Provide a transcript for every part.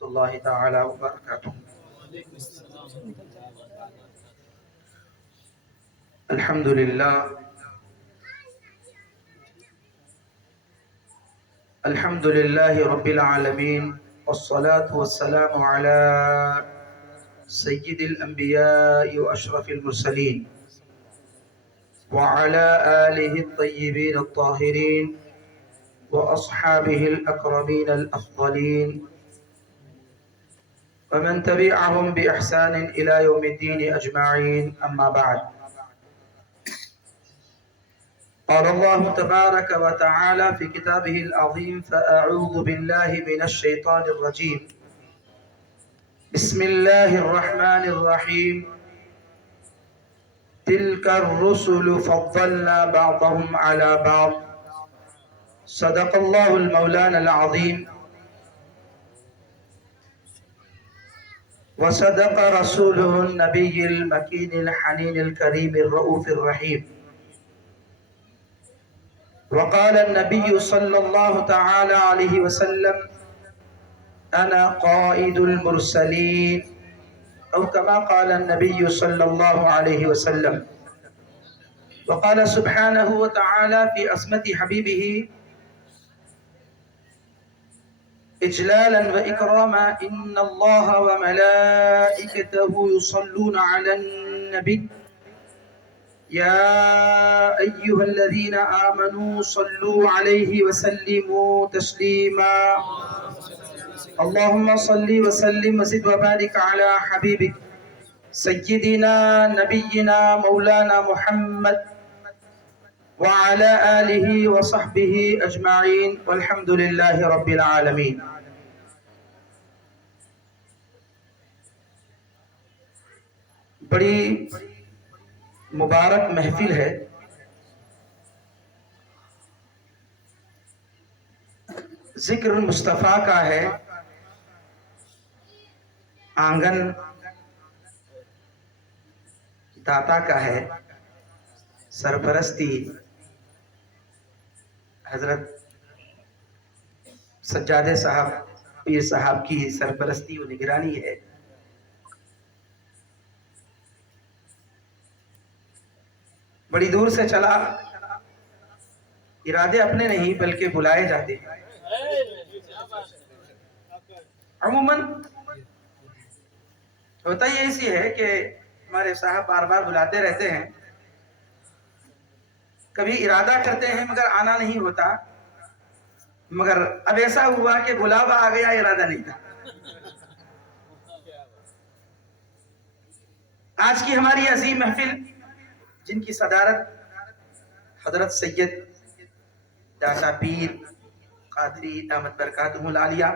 الله تعالى وبركاته. الحمد لله الحمد لله رب العالمين، والصلاة والسلام على سيد الأنبياء وأشرف المرسلين وعلى آله الطيبين الطاهرين وأصحابه الأكرمين الأفضلين ومن تبعهم بإحسان إلى يوم الدين أجمعين، أما بعد. قال الله تبارك وتعالى في كتابه العظيم: فأعوذ بالله من الشيطان الرجيم، بسم الله الرحمن الرحيم. تلك الرسل فضلنا بعضهم على بعض. صدق الله المولانا العظيم وصدق رسوله النبي المكين الحنين الكريم الرؤوف الرحيم. وقال النبي صلى الله تعالى عليه وسلم: أنا قائد المرسلين، أو كما قال النبي صلى الله عليه وسلم. وقال سبحانه وتعالى في عصمة حبيبه إجلالا وإكراما: إن الله وملائكته يصلون على النبي يا أيها الذين آمنوا صلوا عليه وسلموا تسليما. اللهم صل وسلم وزد وبارك على حبيبك سيدنا نبينا مولانا محمد وعلى آله وصحبه أجمعين، والحمد لله رب العالمين. بڑی مبارک محفل ہے. ذکر مصطفیٰ کا ہے. آنگن داتا کا ہے. سرپرستی حضرت سجادہ صاحب پیر صاحب کی سرپرستی و نگرانی ہے. بڑی دور سے چلا، ارادے اپنے نہیں بلکہ بلائے جاتے ہیں. عموماً ہوتا یہ اسی ہے کہ ہمارے صاحب بار بار بلاتے رہتے ہیں، کبھی ارادہ کرتے ہیں مگر آنا نہیں ہوتا. مگر اب ایسا ہوا کہ بلاوا آ گیا، ارادہ نہیں تھا. آج کی ہماری عظیم محفل جن کی صدارت حضرت سید داتا پیر قادری دامت برکاتہ العالیہ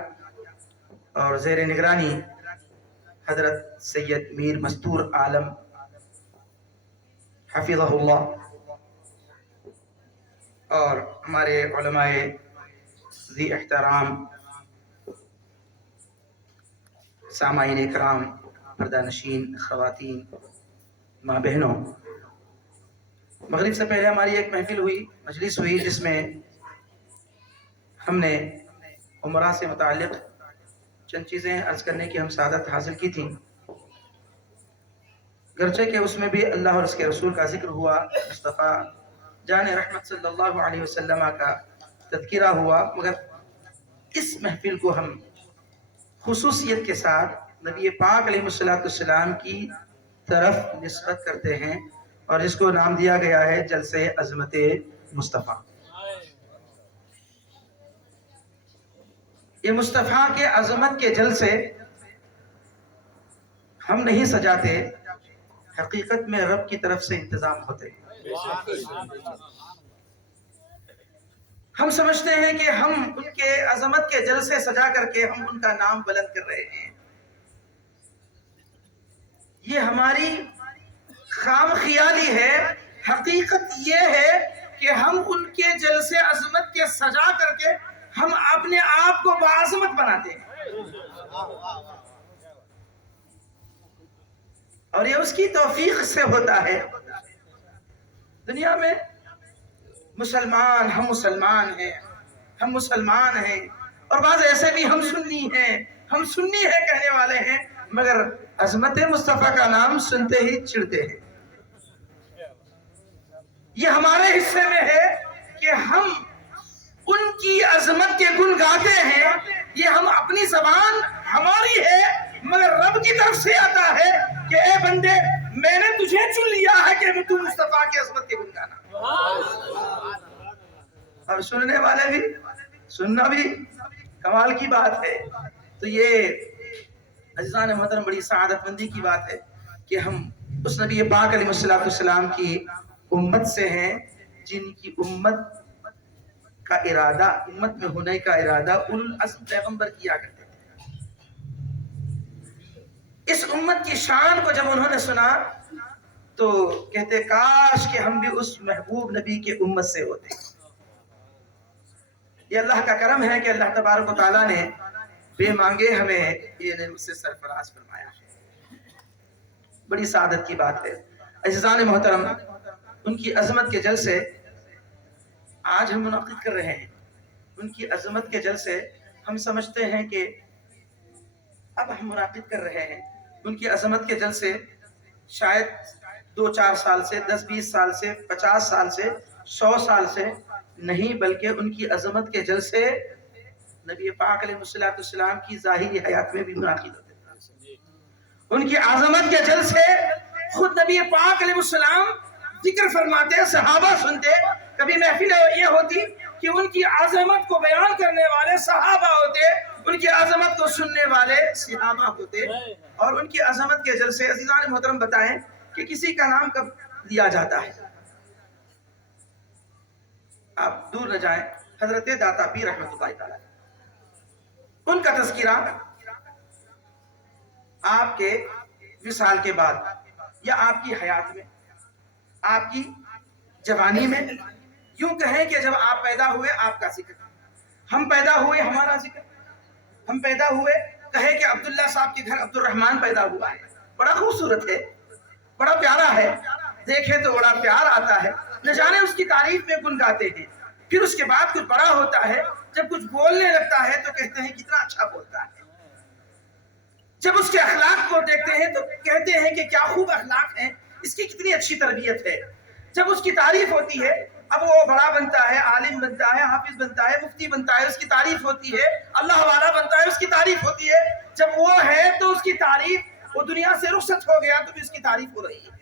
اور زیر نگرانی حضرت سید میر مستور عالم حفظہ اللہ اور ہمارے علماء ذی احترام سامعین اکرام، پردہ نشین خواتین، ماں بہنوں، مغرب سے پہلے ہماری ایک محفل ہوئی، مجلس ہوئی، جس میں ہم نے عمرہ سے متعلق چند چیزیں عرض کرنے کی ہم سعادت حاصل کی تھیں. گرچہ کہ اس میں بھی اللہ اور اس کے رسول کا ذکر ہوا، مصطفیٰ جان رحمت صلی اللہ علیہ وسلم کا تذکرہ ہوا، مگر اس محفل کو ہم خصوصیت کے ساتھ نبی پاک علیہ السلام کی طرف نسبت کرتے ہیں، اور اس کو نام دیا گیا ہے جلسے عظمت مصطفیٰ. یہ مصطفیٰ کے عظمت کے جلسے ہم نہیں سجاتے، حقیقت میں رب کی طرف سے انتظام ہوتے ہیں. ہم سمجھتے ہیں کہ ہم ان کے عظمت کے جلسے سجا کر کے ہم ان کا نام بلند کر رہے ہیں. یہ ہماری خام خیالی ہے. حقیقت یہ ہے کہ ہم ان کے جلسے عظمت کے سجا کر کے ہم اپنے آپ کو باعظمت بناتے ہیں، اور یہ اس کی توفیق سے ہوتا ہے. دنیا میں ہم مسلمان ہیں، اور بعض ایسے بھی ہم سنی ہیں ہم سنی ہے کہنے والے ہیں مگر عظمت مصطفیٰ کا نام سنتے ہی چڑھتے ہیں. یہ ہمارے حصے میں ہے کہ ہم ان کی عظمت کے گن گاتے ہیں. یہ ہم اپنی زبان ہماری ہے مگر رب کی طرف سے آتا ہے کہ اے بندے میں نے تجھے چن لیا ہے کہ تو مصطفیٰ کی عظمت کے گن گانا. اور سننے والے بھی سننا بھی کمال کی بات ہے. تو یہ عزیزان محترم بڑی سعادت مندی کی بات ہے کہ ہم اس نبی پاک علیہ السلام کی امت سے ہیں جن کی امت کا ارادہ امت میں ہونے کا ارادہ اولو العزم پیغمبر کیا کرتے تھے. اس امت کی شان کو جب انہوں نے سنا تو کہتے کاش کہ ہم بھی اس محبوب نبی کے امت سے ہوتے. یہ اللہ کا کرم ہے کہ اللہ تبارک و تعالیٰ نے بے مانگے ہمیں یہ نعمت سے سرفراز فرمایا ہے. بڑی سعادت کی بات ہے. عزیزان محترم ان کی عظمت کے جلسے آج ہم منعقد کر رہے ہیں. ان کی عظمت کے جلسے ہم سمجھتے ہیں کہ اب ہم منعقد کر رہے ہیں. ان کی عظمت کے جلسے شاید 2-4 سال سے 10-20 سال سے 50 سال سے 100 سال سے نہیں بلکہ ان کی عظمت کے جلسے نبی پاک علیہ السلام کی ظاہری حیات میں بھی منعقد ہوتے ہیں. ان کی عظمت کے جلسے خود نبی پاک علیہ السلام ذکر فرماتے صحابہ سنتے. کبھی محفل یہ ہوتی کہ ان کی عظمت کو بیان کرنے والے صحابہ ہوتے ان کی عظمت کو سننے والے صحابہ ہوتے. اور ان کی عظمت کے جلسے عزیزان محترم بتائیں کہ کسی کا نام کب لیا جاتا ہے. آپ دور نہ جائیں حضرت داتا پیر رحمت اللہ تعالی ان کا تذکرہ آپ کے وصال کے بعد یا آپ کی حیات میں آپ کی جوانی میں یوں کہیں کہ جب آپ پیدا ہوئے آپ کا ذکر ہم پیدا ہوئے ہمارا ذکر ہم پیدا ہوئے کہے کہ عبداللہ صاحب کے گھر عبد الرحمن پیدا ہوا ہے. بڑا خوبصورت ہے بڑا پیارا ہے دیکھیں تو بڑا پیار آتا ہے. نہ جانے اس کی تعریف میں گن گاتے ہیں. پھر اس کے بعد کچھ بڑا ہوتا ہے جب کچھ بولنے لگتا ہے تو کہتے ہیں کتنا اچھا بولتا ہے. جب اس کے اخلاق کو دیکھتے ہیں تو کہتے ہیں کہ کیا خوب اخلاق ہیں اس کی کتنی اچھی تربیت ہے. جب اس کی تعریف ہوتی ہے اب وہ بڑا بنتا ہے عالم بنتا ہے حافظ بنتا ہے مفتی بنتا ہے اس کی تعریف ہوتی ہے. اللہ والا بنتا ہے اس کی تعریف ہوتی ہے. جب وہ ہے تو اس کی تعریف وہ دنیا سے رخصت ہو گیا تو بھی اس کی تعریف ہو رہی ہے.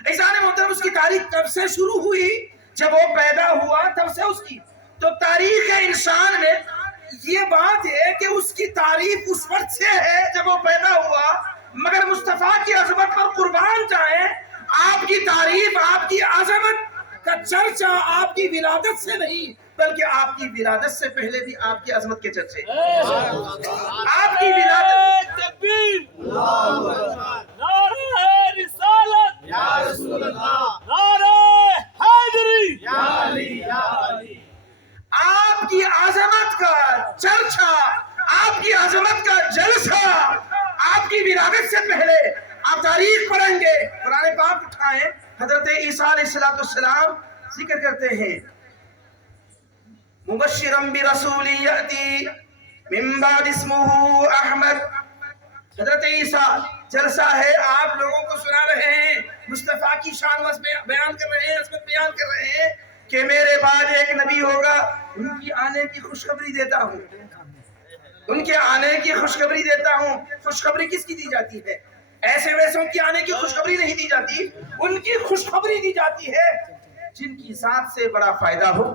عزیزان محترم اس کی تاریخ کب سے شروع ہوئی جب وہ پیدا ہوا تب سے اس کی تو تاریخ انسان میں یہ بات ہے کہ اس کی تعریف اس وقت سے ہے جب وہ پیدا ہوا. مگر مصطفیٰ کی عظمت پر قربان جائیں آپ کی تعریف آپ کی عظمت کا چرچا آپ کی ولادت سے نہیں بلکہ آپ کی ولادت سے پہلے بھی آپ کی عظمت کے چرچے آپ کی ولادت تکبیر نعرہ رسالت یا رسول اللہ نعرہ حیدری یا علی یا علی آپ کی عظمت کا چرچا آپ کی عظمت کا جلسہ آپ کی ولادت سے پہلے آپ تاریخ پڑھیں گے. قرآن پاک اٹھائیں حضرت عیسیٰ علیہ السلام ذکر کرتے ہیں مبشرم برسول یأتی من بعد اسمہ احمد. حضرت عیسیٰ جلسہ ہے آپ لوگوں کو سنا رہے ہیں مصطفیٰ کی شان بیان کر رہے ہیں عظمت بیان کر رہے ہیں کہ میرے بعد ایک نبی ہوگا ان کی آنے کی خوشخبری دیتا ہوں ان کے آنے کی خوشخبری دیتا ہوں. خوشخبری کس کی دی جاتی ہے ایسے ویسوں کی آنے کی خوشخبری نہیں دی جاتی ان کی خوشخبری دی جاتی ہے جن کی ذات سے بڑا فائدہ ہو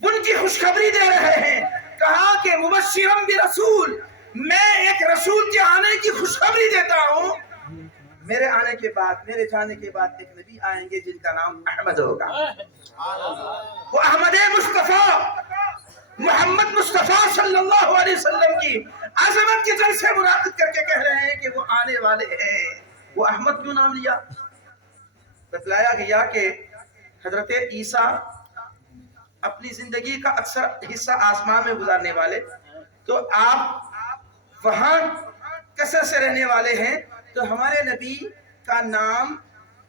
ان کی خوشخبری دے رہے ہیں. کہا کہ مبشرم برسول میں ایک رسول کے آنے کی خوشخبری دیتا ہوں. میرے آنے کے بعد میرے جانے کے بعد ایک نبی آئیں گے جن کا نام احمد ہوگا. وہ احمد مصطفیٰ محمد مصطفیٰ صلی اللہ علیہ وسلم کی عظمت کے جلسے منعقد کر کے کہہ رہے ہیں کہ وہ آنے والے ہیں. وہ احمد کیوں نام لیا بتلایا گیا کہ حضرت عیسیٰ اپنی زندگی کا اکثر حصہ آسمان میں گزارنے والے تو آپ وہاں کثرت سے رہنے والے ہیں تو ہمارے نبی کا نام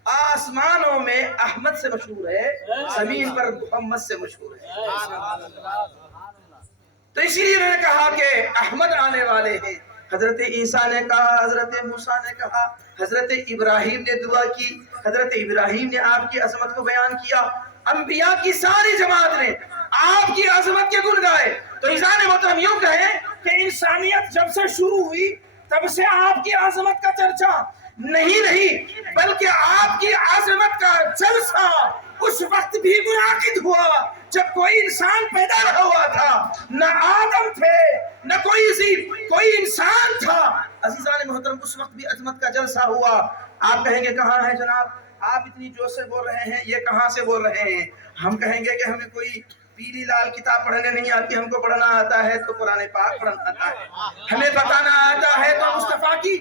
آسمانوں میں احمد سے مشہور ہے زمین پر محمد سے مشہور ہے. تو اسی لیے انہوں نے کہا کہ احمد آنے والے ہیں. حضرت عیسیٰ نے کہا, حضرت موسیٰ نے کہا, حضرت ابراہیم نے دعا کی, حضرت ابراہیم نے آپ کی عظمت کو بیان کیا, انبیاء کی ساری جماعت نے آپ کی عظمت کے گن گائے. تو عزیزان محترم یوں کہیں کہ انسانیت جب سے شروع ہوئی تب سے آپ کی عظمت کا چرچا نہیں بلکہ آپ کی عظمت کا جلسہ اس وقت بھی منعقد ہوا جب کوئی انسان پیدا نہ ہوا تھا, نہ آدم تھے نہ کوئی انسان تھا. عزیزان محترم اس وقت بھی عظمت کا جلسہ ہوا. آپ کہیں گے کہاں ہے جناب, آپ اتنی جوش سے بول رہے ہیں, یہ کہاں سے بول رہے ہیں؟ ہم کہیں گے کہ ہمیں کوئی پیلی لال کتاب پڑھنے نہیں آتی, ہم کو پڑھنا آتا ہے تو قرآن پاک پڑھنا آتا ہے, ہمیں بتانا آتا ہے تو مصطفیٰ کی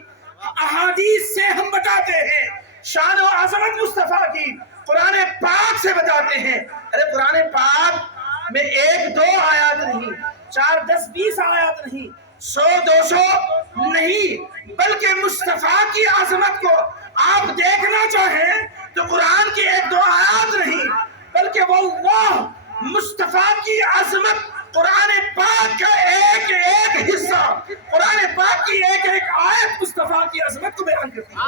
احادیث سے ہم بتاتے ہیں. شان و عظمت مصطفیٰ کی قرآن پاک سے بتاتے ہیں. ارے قرآن پاک میں 1-2 آیات نہیں, 4-10-20 آیات نہیں, 100-200 نہیں, بلکہ مصطفیٰ کی عظمت کو آپ دیکھنا چاہیں تو قرآن کی 1-2 آیات نہیں بلکہ وہ اللہ مصطفیٰ کی عظمت قرآن پاک کا ایک ایک حصہ, قرآن پاک کی ایک ایک آیت مصطفیٰ کی عظمت کو بیان کرتی ہے.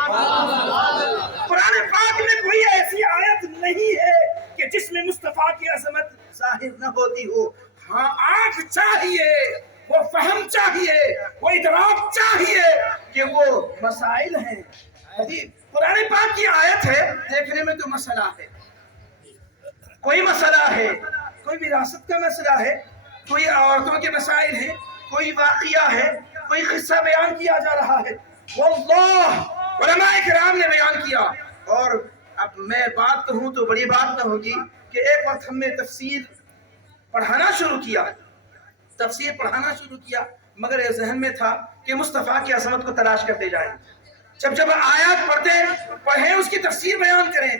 قرآن پاک میں کوئی ایسی آیت نہیں ہے کہ جس میں مصطفیٰ کی عظمت ظاہر نہ ہوتی ہو. ہاں آنکھ چاہیے, وہ فہم چاہیے, وہ ادراک چاہیے کہ وہ مسائل ہیں. قرآن پاک کی آیت ہے, دیکھنے میں تو مسئلہ ہے, کوئی مسئلہ ہے, کوئی وراثت کا مسئلہ ہے, کوئی عورتوں کے مسائل ہیں, کوئی واقعہ ہے, کوئی قصہ بیان کیا جا رہا ہے. واللہ علماء کرام نے بیان کیا. اور اب میں بات کہوں تو بڑی بات نہ ہوگی کہ ایک وقت ہم نے تفسیر پڑھانا شروع کیا مگر یہ ذہن میں تھا کہ مصطفیٰ کی عظمت کو تلاش کرتے جائیں. جب آیات پڑھیں اس کی تفسیر بیان کریں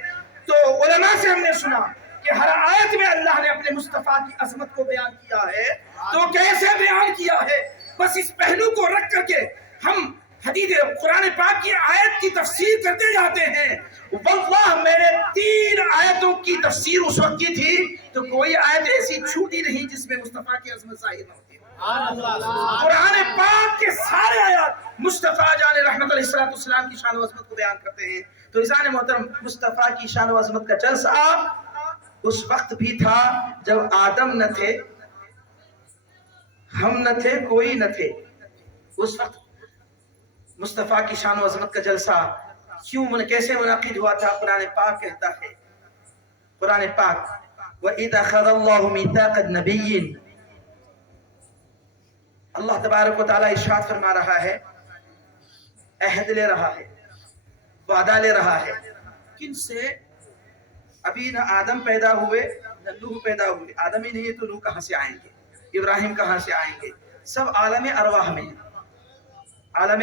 تو علماء سے ہم نے سنا کہ ہر آیت میں اللہ نے اپنے مصطفیٰ کی عظمت کو بیان کیا ہے. تو کیسے بیان کیا ہے؟ بس اس پہلو کو رکھ کر کے ہم حدیث قرآن پاک کی آیت کی تفسیر کرتے جاتے ہیں. واللہ میں نے 3 آیتوں کی تفسیر اس وقت کی تھی تو کوئی آیت ایسی چھوٹی نہیں جس میں مصطفیٰ کی عظمت ظاہر نہ ہوتی. قرآن پاک کے سارے آیات مصطفیٰ جان رحمت علیہ السلام کی شان و عظمت کو بیان کرتے ہیں. تو عزیزان محترم مصطفیٰ کی شان و عظمت کا جلسہ اس وقت بھی تھا جب آدم نہ تھے, ہم نہ تھے, کوئی نہ تھے. اس وقت مصطفیٰ کی شان و عظمت کا جلسہ کیسے منعقد ہوا تھا؟ قرآن پاک کہتا ہے, قرآن پاک وَإِذَا أَخَذَ اللَّهُ مِيثَاقَ النَّبِيِّينَ, اللہ تبارک و تعالیٰ ارشاد فرما رہا ہے, عہد لے رہا ہے, وعدہ لے رہا ہے. کن سے؟ ابھی نہ آدم پیدا ہوئے نہ نوح پیدا ہوئے. آدم ہی نہیں ہے تو نوح کہاں سے آئیں گے, ابراہیم کہاں سے آئیں گے؟ سب عالم ارواح میں ہیں, عالم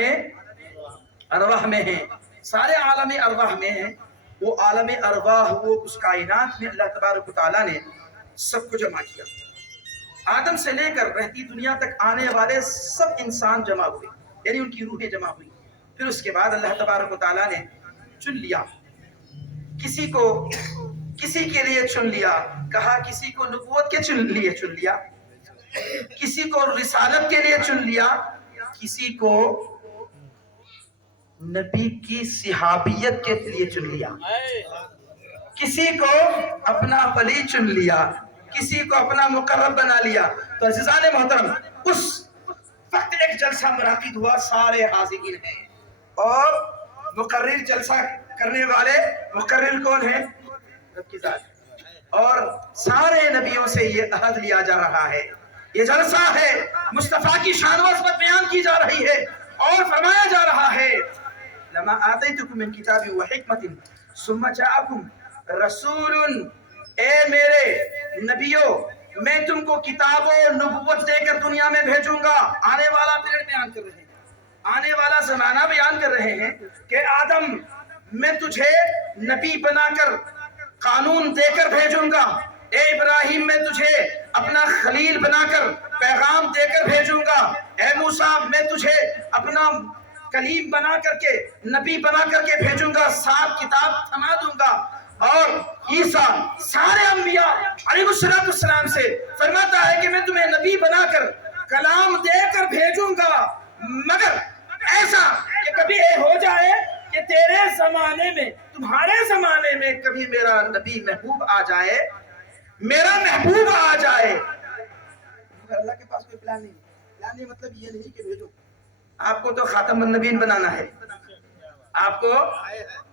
ارواح میں ہیں, سارے عالم ارواح میں ہیں. وہ عالم ارواح وہ اس کائنات میں اللہ تبارک و تعالیٰ نے سب کو جمع کیا. آدم سے لے کر رہتی دنیا تک آنے والے سب انسان جمع ہوئے, یعنی ان کی روحیں جمع ہوئی. پھر اس کے بعد اللہ تبارک و تعالیٰ نے چن لیا, کسی کے لیے چن لیا. کہا کسی کو نبوت کے لیے چن لیا, کسی کو رسالت کے لیے چن لیا, کسی کو نبی کی صحابیت کے لیے چن لیا, کسی کو اپنا ولی چن لیا, کسی کو اپنا مقرب بنا لیا. تو عزیزان محترم اس وقت ایک جلسہ منعقد ہوا, سارے حاضرین ہیں اور مقرر جلسہ کرنے والے مقرر کون ہیں؟ رب کی ذات. اور سارے نبیوں سے یہ عہد لیا جا رہا ہے, یہ جلسہ ہے, مصطفیٰ کی شان و عظمت بیان کی جا رہی ہے اور فرمایا جا رہا ہے لما آتیتکم من کتاب و حکمت ثم جاءکم رسول, اے میرے نبیوں میں تم کو کتاب و نبوت دے کر دنیا میں بھیجوں گا. آنے والا پیریڈ بیان کر رہے ہیں, آنے والا زمانہ بیان کر رہے ہیں کہ آدم میں تجھے نبی بنا کر قانون دے کر بھیجوں گا. اے ابراہیم میں تجھے اپنا خلیل بنا کر پیغام دے کر بھیجوں گا. اے موسیٰ میں تجھے اپنا کلیم بنا کر کے نبی بنا کر کے بھیجوں گا, 7 کتاب تھما دوں گا. اور عیسیٰ سارے انبیاء علیہ السلام سے فرماتا ہے کہ میں تمہیں نبی بنا کر کلام دے کر بھیجوں گا، مگر ایسا کہ کبھی یہ ہو جائے کہ تیرے زمانے میں، تمہارے زمانے میں کبھی میرا نبی محبوب آ جائے، میرا محبوب آ جائے۔ اللہ کے پاس کوئی پلان نہیں، پلان نہیں مطلب یہ نہیں کہ بھیجو، آپ کو تو خاتم النبیین بنانا ہے، آپ کو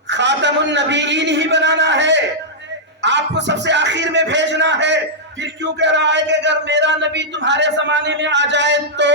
خاتم النبیین ہی بنانا ہے، آپ کو سب سے آخر میں بھیجنا ہے۔ پھر کیوں کہہ رہا ہے کہ اگر میرا نبی تمہارے زمانے میں آ جائے تو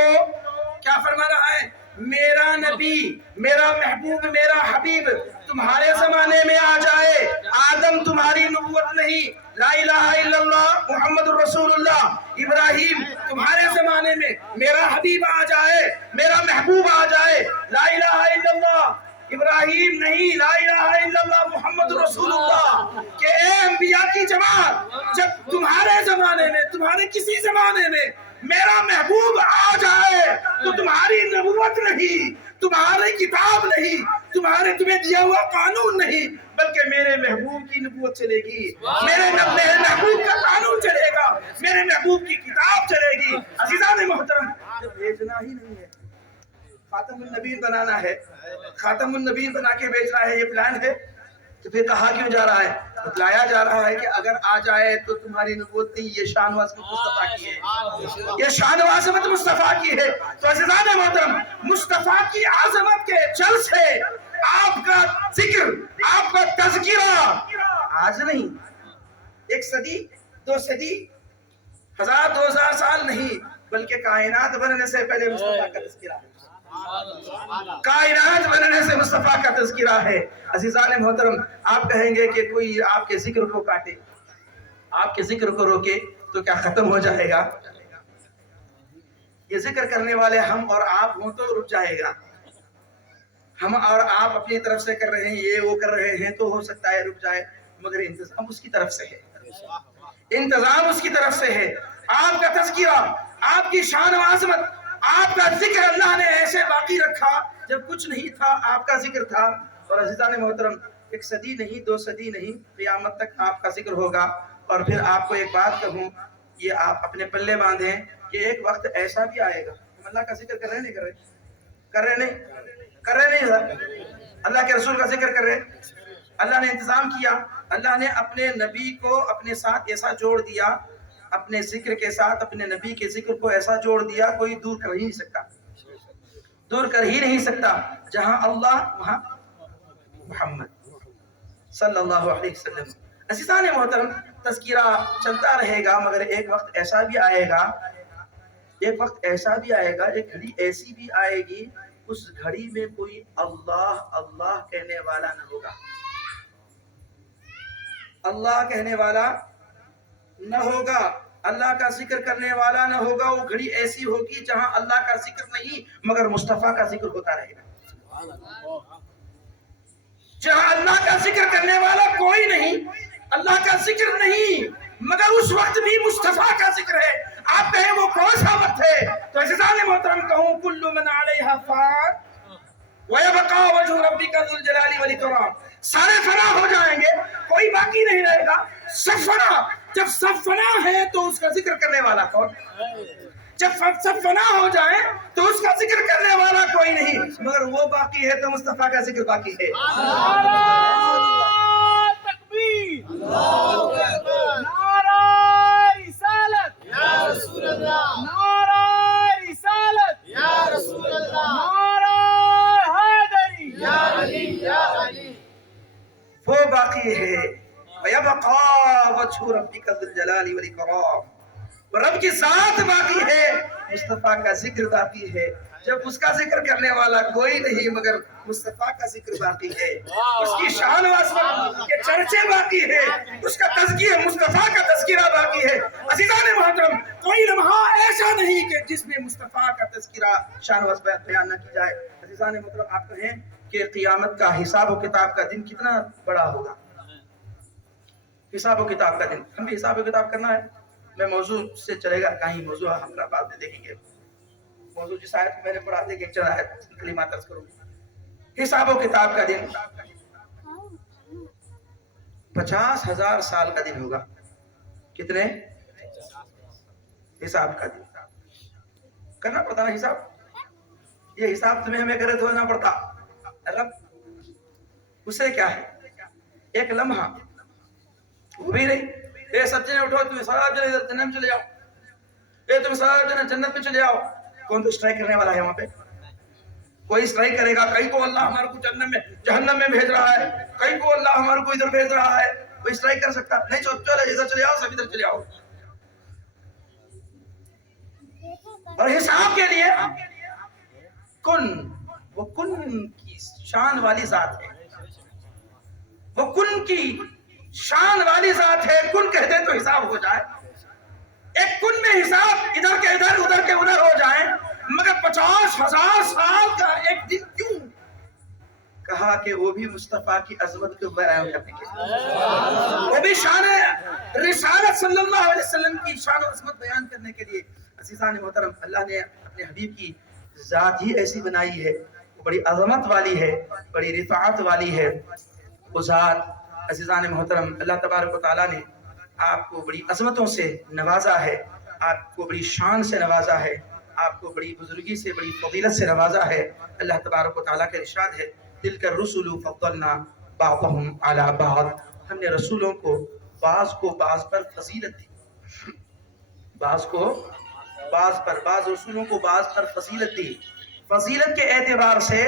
کیا فرما رہا ہے؟ میرا نبی، میرا محبوب، میرا حبیب تمہارے زمانے میں آ جائے، آدم تمہاری نبوت نہیں، لا الہ الا اللہ محمد الرسول اللہ، ابراہیم تمہارے زمانے میں میرا حبیب آ جائے، میرا محبوب آ جائے، لا الہ الا اللہ ابراہیم نہیں، لا الہ الا اللہ محمد رسول اللہ، کہ اے انبیاء کی جماعت، جب تمہارے زمانے میں، تمہارے کسی زمانے میں میرا محبوب آ جائے تو تمہاری نبوت نہیں، تمہاری کتاب نہیں، تمہیں دیا ہوا قانون نہیں، بلکہ میرے محبوب کی نبوت چلے گی، میرے محبوب کا قانون چلے گا، میرے محبوب کی کتاب چلے گی۔ عزیزان محترم، بھیجنا ہی نہیں ہے، خاتم النبیین بنانا ہے، خاتم النبیین بنا کے بیچنا ہے، یہ پلان ہے، تو پھر کہا کیوں جا رہا ہے؟ بتلایا جا رہا ہے کہ اگر آ جائے تو تمہاری نبوت نہیں، یہ شان و عظمت مصطفیٰ کی ہے، یہ شان و عظمت مصطفیٰ کی ہے۔ تو عزیزان محترم، مصطفیٰ کی عظمت کے جل سے آپ کا ذکر، آپ کا تذکرہ آج نہیں، 1 صدی 2 صدی 1000 2000 سال نہیں، بلکہ کائنات بننے سے پہلے مصطفیٰ کا تذکرہ ہے، کائنات بننے سے مصطفیٰ کا تذکرہ ہے۔ عزیزان محترم، آپ کہیں گے کہ کوئی آپ کے ذکر کو کاٹے، آپ کے ذکر کو روکے تو کیا ختم ہو جائے گا؟ یہ ذکر کرنے والے ہم اور آپ ہوں تو رک جائے گا، ہم اور آپ اپنی طرف سے کر رہے ہیں، یہ وہ کر رہے ہیں تو ہو سکتا ہے رک جائے، مگر انتظام اس کی طرف سے ہے، انتظام اس کی طرف سے ہے۔ آپ کا تذکرہ، آپ کی شان و عظمت، آپ کا ذکر اللہ نے ایسے باقی رکھا جب کچھ نہیں تھا، آپ کا ذکر تھا۔ اور عزیزان محترم، 1 صدی نہیں 2 صدی نہیں، قیامت تک آپ کا ذکر ہوگا۔ اور پھر آپ کو ایک بات کہوں، یہ آپ اپنے پلے باندھیں کہ ایک وقت ایسا بھی آئے گا، ہم اللہ کا ذکر کر رہے نہیں، کر رہے نہیں، اللہ کے رسول کا ذکر کر رہے، اللہ نے انتظام کیا، اللہ نے اپنے نبی کو اپنے ساتھ ایسا جوڑ دیا، اپنے ذکر کے ساتھ اپنے نبی کے ذکر کو ایسا جوڑ دیا، کوئی دور کر ہی نہیں سکتا، دور کر ہی نہیں سکتا۔ جہاں اللہ وہاں محمد صلی اللہ علیہ وسلم۔ عزیزان محترم، تذکرہ چلتا رہے گا، مگر ایک وقت ایسا بھی آئے گا، ایک وقت ایسا بھی آئے گا، ایک گھڑی ایسی بھی آئے گی، اس گھڑی میں کوئی اللہ اللہ کہنے والا نہ ہوگا، اللہ کہنے والا نہ ہوگا، اللہ کا ذکر کرنے والا نہ ہوگا۔ وہ گھڑی ایسی ہوگی جہاں اللہ کا ذکر نہیں مگر مصطفیٰ کا ذکر ہوتا رہے گا، جہاں اللہ کا ذکر کرنے والا کوئی نہیں، اللہ کا ذکر نہیں مگر اس وقت بھی مصطفیٰ کا ذکر ہے۔ آپ کہیں وہ کون سا وقت ہے؟ تو عزیزان محترم کہوں، کل من علیہا فان وَيَبْقَى وَجْهُ رَبِّكَ ذُو الْجَلَالِ وَالْإِكْرَامِ، سارے فنا ہو جائیں گے، کوئی باقی نہیں رہے گا، سب فنا۔ جب سب فنا ہے تو اس کا ذکر کرنے والا کون؟ جب سب فنا ہو جائیں تو اس کا ذکر کرنے والا کوئی نہیں، مگر وہ باقی ہے تو مصطفیٰ کا ذکر باقی ہے۔ نعرہ تکبیر، نعرہ رسالت یا رسول اللہ، نعرہ رسالت یا رسول اللہ، نعرہ حیدری یا علی یا علی، وہ باقی ہے۔ وَيَبْقَى وَجْهُ رَبِّكَ ذُو الْجَلَالِ وَالْإِكْرَامِ، رب کی ذات باقی ہے، مصطفیٰ کا ذکر باقی ہے۔ جب اس کا ذکر کرنے والا کوئی نہیں مگر مصطفیٰ کا ذکر باقی ہے، اس کی شان و عظمت کے چرچے باقی ہے، اس کا تذکیہ، مصطفیٰ کا تذکرہ باقی ہے۔ عزیزان محترم، کوئی لمحہ ایسا نہیں کہ جس میں مصطفیٰ کا تذکرہ، شان و عظمت بیان نہ کی جائے۔ عزیزان محترم، آپ کہیں کہ قیامت کا حساب و کتاب کا دن کتنا بڑا ہوگا؟ حساب و کتاب کا دن، ہم بھی حساب و کتاب کرنا ہے۔ میں موضوع سے چلے گا کہیں، موضوع ہم بعد میں دیکھیں گے، موضوع جس آیت میں نے پڑھا دے کہ چلا ہے کلمات عرض کروں گی۔ حساب و کتاب کا دن 50,000 سال کا دن ہوگا۔ کتنے؟ حساب کا دن کرنا پڑتا نا حساب. یہ حساب تمہیں ہمیں کرے تو نہ پڑتا. رب اسے کیا ہے ایک لمحہ وہ بھی نہیں. اے سب جنے اٹھو تمہیں سارا جنے جنت میں چلے جاؤ. اے تم سارا جنے جنت میں چلے جاؤ. کون تو اسٹرائک کرنے والا ہے وہاں پہ؟ کوئی اسٹرائک کرے گا؟ کہیں کو اللہ ہمارے کو جہنم میں بھیج رہا ہے, کہیں کو اللہ ہمارے کو ادھر بھیج رہا ہے. کوئی اسٹرائک کر سکتا نہیں. چلو ادھر چلے آؤ, سب ادھر چلے آؤ. اور حساب کے لیے کن, وہ کن کی شان والی ذات ہے, وہ کن کی شان والی ذات ہے. کن کہتے تو حساب ہو جائے. ایک کن میں حساب ادھر کے ادھر ادھر کے ادھر ہو جائیں, مگر 50,000 سال کا ایک دن کیوں؟ کہا کہ وہ بھی مصطفیٰ کی عظمت کو بیان کرنے کے لیے, وہ بھی شان رسالت صلی اللہ علیہ وسلم کی شان و عظمت بیان کرنے کے لیے. عزیزان محترم, اللہ نے اپنے حبیب کی ذات ہی ایسی بنائی ہے, وہ بڑی عظمت والی ہے, بڑی رفعت والی ہے. وہ ذات عزیزان محترم, اللہ تبارک و تعالیٰ نے آپ کو بڑی عظمتوں سے نوازا ہے, آپ کو بڑی شان سے نوازا ہے, آپ کو بڑی بزرگی سے, بڑی فضیلت سے نوازا ہے. اللہ تبارک و تعالیٰ کا ارشاد ہے, تلک الرسل فضلنا بعضهم علی بعض, ہم نے رسولوں کو بعض پر فضیلت دی. بعض کو بعض پر, بعض رسولوں کو بعض پر فضیلت دی. فضیلت کے اعتبار سے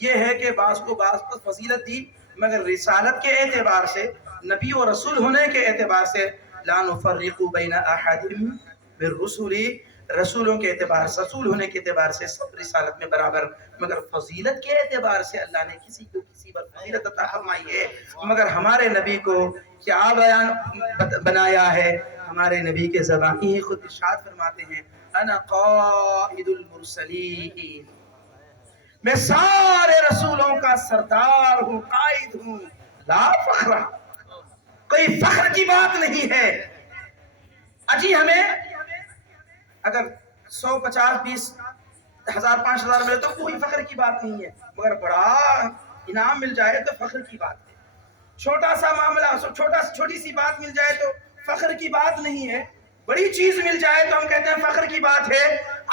یہ ہے کہ بعض کو بعض پر فضیلت دی, مگر رسالت کے اعتبار سے, نبی و رسول ہونے کے اعتبار سے, لا نفرق بین احد من رسولی, رسولوں کے اعتبار سے, رسول ہونے کے اعتبار سے سب رسالت میں برابر, مگر فضیلت کے اعتبار سے اللہ نے کسی کو کسی پر فضیلت عطا فرمائی ہے. مگر ہمارے نبی کو کیا بیان بنایا ہے؟ ہمارے نبی کے زبانی خود ارشاد فرماتے ہیں, انا قائد المرسلین, میں سارے رسولوں کا سردار ہوں, قائد ہوں. لا فخر, کوئی فخر کی بات نہیں ہے. اجی ہمیں اگر 100, 50, 20 ہزار, 5,000 ملے تو کوئی فخر کی بات نہیں ہے, مگر بڑا انعام مل جائے تو فخر کی بات ہے. چھوٹا سا معاملہ, چھوٹی سی بات مل جائے تو فخر کی بات نہیں ہے. بڑی چیز مل جائے تو ہم کہتے ہیں فخر کی بات ہے.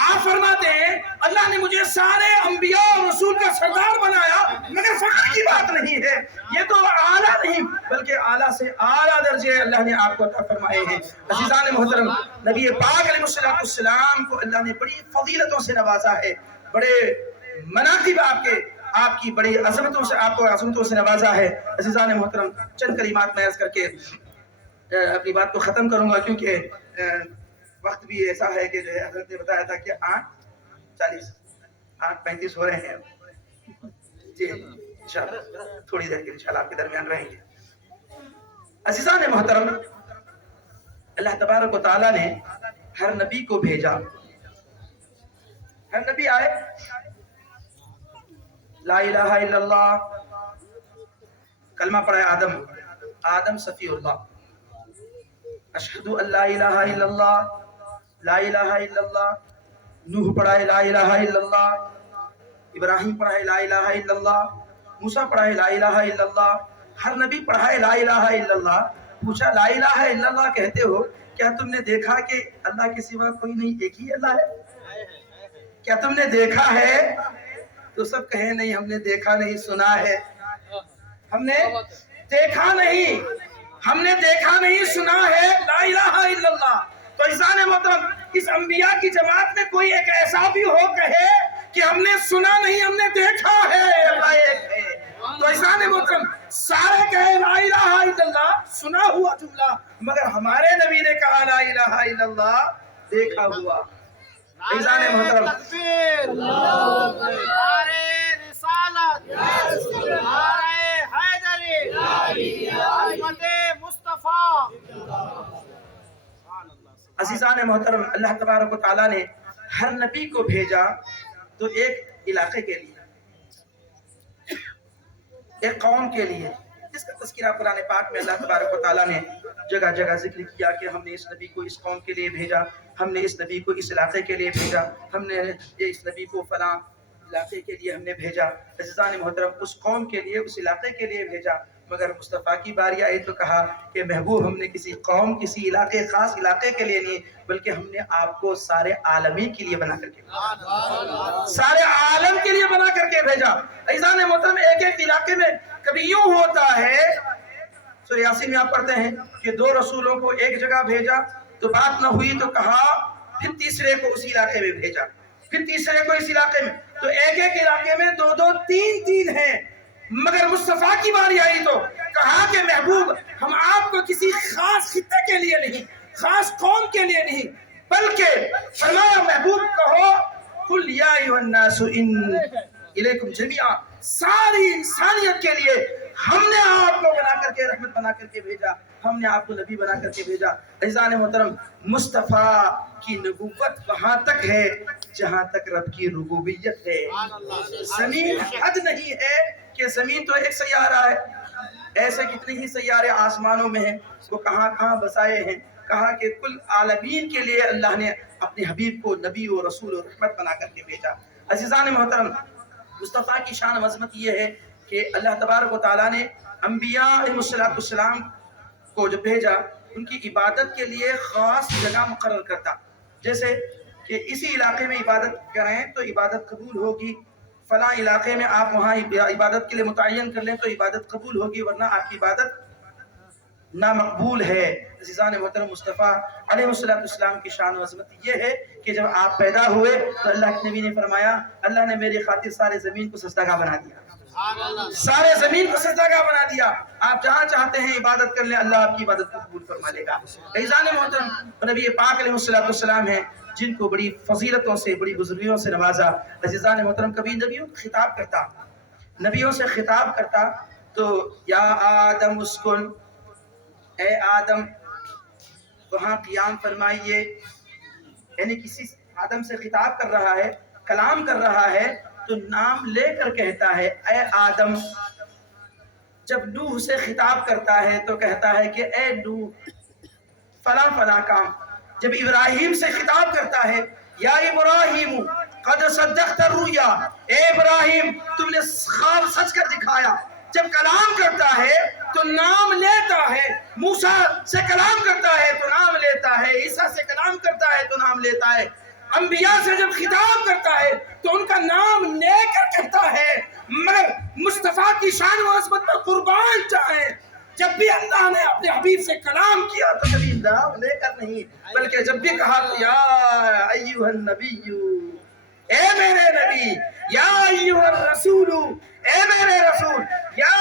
آپ فرماتے ہیں اللہ نے مجھے سارے انبیاء اور رسول کا سردار بنایا, مگر فخر کی بات نہیں ہے. یہ تو اعلیٰ نہیں بلکہ اعلیٰ سے اعلیٰ درجے اللہ نے آپ کو عطا فرمائے ہیں. عزیزان محترم, نبی پاک علیہ السلام کو اللہ نے بڑی فضیلتوں سے نوازا ہے, بڑے مناقب آپ کی بڑی عظمتوں سے, آپ کو عظمتوں سے نوازا ہے. عزیزان محترم, چند کلمات میں عرض کر کے اپنی بات کو ختم کروں گا, کیونکہ وقت بھی ایسا ہے کہ جو ہے حضرت نے بتایا تھا کہ 8:40 8:35 ہو رہے ہیں. جی انشاءاللہ تھوڑی دیر کے انشاءاللہ آپ کے درمیان رہیں گے. عزیزان محترم, اللہ تبارک و تعالیٰ نے ہر نبی کو بھیجا. ہر نبی آئے, لا الہ الا اللہ کلمہ پڑھا ہے, آدم صفی اللہ. اشہد ان لا الہ الا اللہ, لا الہ الا اللہ. نوح پڑھا ہے لا الہ الا اللہ, ابراہیم پڑھا ہے لا الہ الا اللہ, موسیٰ پڑھا ہے لا الہ الا اللہ. ہر نبی پڑھا ہے لا الہ الا اللہ. پوچھا لا الہ الا اللہ کہتے ہو, کیا تم نے دیکھا کہ اللہ کے سوا کوئی نہیں, ایک ہی اللہ ہے؟ کیا تم نے دیکھا ہے؟ تو سب کہیں نہیں, ہم نے دیکھا نہیں, سنا ہے. ہم نے دیکھا نہیں, ہم نے دیکھا نہیں, سنا ہے لا الہ الا اللہ. تو عزیزان محترم, اس انبیاء کی جماعت میں کوئی ایک ایسا بھی ہو کہے کہ ہم نے سنا نہیں, ہم نے دیکھا ہے, اللہ ایک ہے. تو عزیزان محترم, سارے کہے لا الہ الا اللہ, سنا ہوا جملہ, مگر ہمارے نبی نے کہا لا الہ الا اللہ, دیکھا ہوا. عزیزان محترم, تکبیر, نعرہ رسالت, نعرہ حیدری, عظمت مصطفیٰ. عزیزان محترم, اللہ تبارک و تعالیٰ نے ہر نبی کو بھیجا تو ایک علاقے کے لیے, ایک قوم کے لیے, جس کا تذکرہ قرآن پاک میں اللہ تبارک و تعالیٰ نے جگہ جگہ ذکر کیا کہ ہم نے اس نبی کو اس قوم کے لیے بھیجا, ہم نے اس نبی کو اس علاقے کے لیے بھیجا, ہم نے اس نبی کو فلاں علاقے کے لیے ہم نے بھیجا. عزیزان محترم, اس قوم کے لیے, اس علاقے کے لیے بھیجا, مگر مصطفیٰ کی باری آئی تو کہا کہ محبوب ہم نے کسی قوم کسی علاقے خاص علاقے کے لیے نہیں بلکہ ہم نے آپ کو سارے عالمین کے لیے بنا کر کے سارے عالم کے لیے بنا کر کے بھیجا۔ عزیزان محترم ایک ایک علاقے میں کبھی یوں ہوتا ہے، سورہ یاسین میں آپ پڑھتے ہیں کہ 2 رسولوں کو ایک جگہ بھیجا تو بات نہ ہوئی تو کہا پھر تیسرے کو اسی علاقے میں بھیجا، پھر تیسرے کو اس علاقے میں، تو ایک ایک علاقے میں 2 3 ہیں۔ مگر مصطفیٰ کی باری آئی تو کہا کہ محبوب ہم آپ کو کسی خاص خطے کے لیے نہیں، خاص قوم کے لیے نہیں، بلکہ فرمایا محبوب کہو قل یا ایھا الناس ان الیکم جمیعا، ساری انسانیت کے لیے ہم نے آپ کو بنا کر کے رحمت بنا کر کے بھیجا، ہم نے آپ کو نبی بنا کر کے بھیجا۔ عزیزان محترم مصطفیٰ کی نبوت وہاں تک ہے جہاں تک رب کی ربوبیت ہے۔ زمین حد نہیں ہے کہ زمین تو ایک سیارہ ہے، ایسے کتنے ہی سیارے آسمانوں میں ہیں، وہ کہاں کہاں بسائے ہیں۔ کہا کہ کل عالمین کے لیے اللہ نے اپنے حبیب کو نبی و رسول و رحمت بنا کر کے بھیجا۔ عزیزان محترم مصطفیٰ کی شان و عظمت یہ ہے کہ اللہ تبارک و تعالیٰ نے انبیاء علیہ السلام کو جو بھیجا ان کی عبادت کے لیے خاص جگہ مقرر کرتا، جیسے کہ اسی علاقے میں عبادت کریں تو عبادت قبول ہوگی، فلاں علاقے میں آپ وہاں عبادت کے لیے متعین کر لیں تو عبادت قبول ہوگی، ورنہ آپ کی عبادت نامقبول ہے۔ عزیزان محترم مصطفیٰ علیہ السلام کی شان و عظمت یہ ہے کہ جب آپ پیدا ہوئے تو اللہ کے نبی نے فرمایا اللہ نے میری خاطر سارے زمین کو سجدہ گاہ بنا دیا، سارے زمین کو سجدہ گاہ بنا دیا، آپ جہاں چاہتے ہیں عبادت کر لیں، اللہ آپ کی عبادت کو قبول فرما لے گا۔ عزیزان محترم نبی پاک علیہ السلام ہیں جن کو بڑی فضیلتوں سے بڑی بزرگیوں سے نوازا۔ عزیزان محترم کبھی نبیوں کو خطاب کرتا، نبیوں سے خطاب کرتا تو یا آدم اسکن، اے آدم وہاں قیام فرمائیے، یعنی کسی آدم سے خطاب کر رہا ہے، کلام کر رہا ہے تو نام لے کر کہتا ہے اے آدم۔ جب نوح سے خطاب کرتا ہے تو کہتا ہے کہ اے نوح فلاں فلاں کام۔ جب ابراہیم سے خطاب کرتا ہے یا ابراہیم قد صدقت الرؤیا، اے ابراہیم تم نے خواب سچ کر دکھایا۔ جب کلام کرتا ہے تو نام لیتا ہے، موسیٰ سے کلام کرتا ہے تو نام لیتا ہے، عیسیٰ سے کلام کرتا ہے تو نام لیتا ہے، انبیاء سے جب خطاب کرتا ہے تو ان کا نام لے کر کہتا ہے۔ مگر مصطفیٰ کی شان و عظمت پر قربان چاہیں، جب بھی اللہ نے اپنے حبیب سے کلام کیا تو کبھی نام لے کر نہیں، بلکہ جب بھی کہا تو یا ایھا النبی، اے میرے نبی، یا ایھا الرسول، اے میرے رسول، یا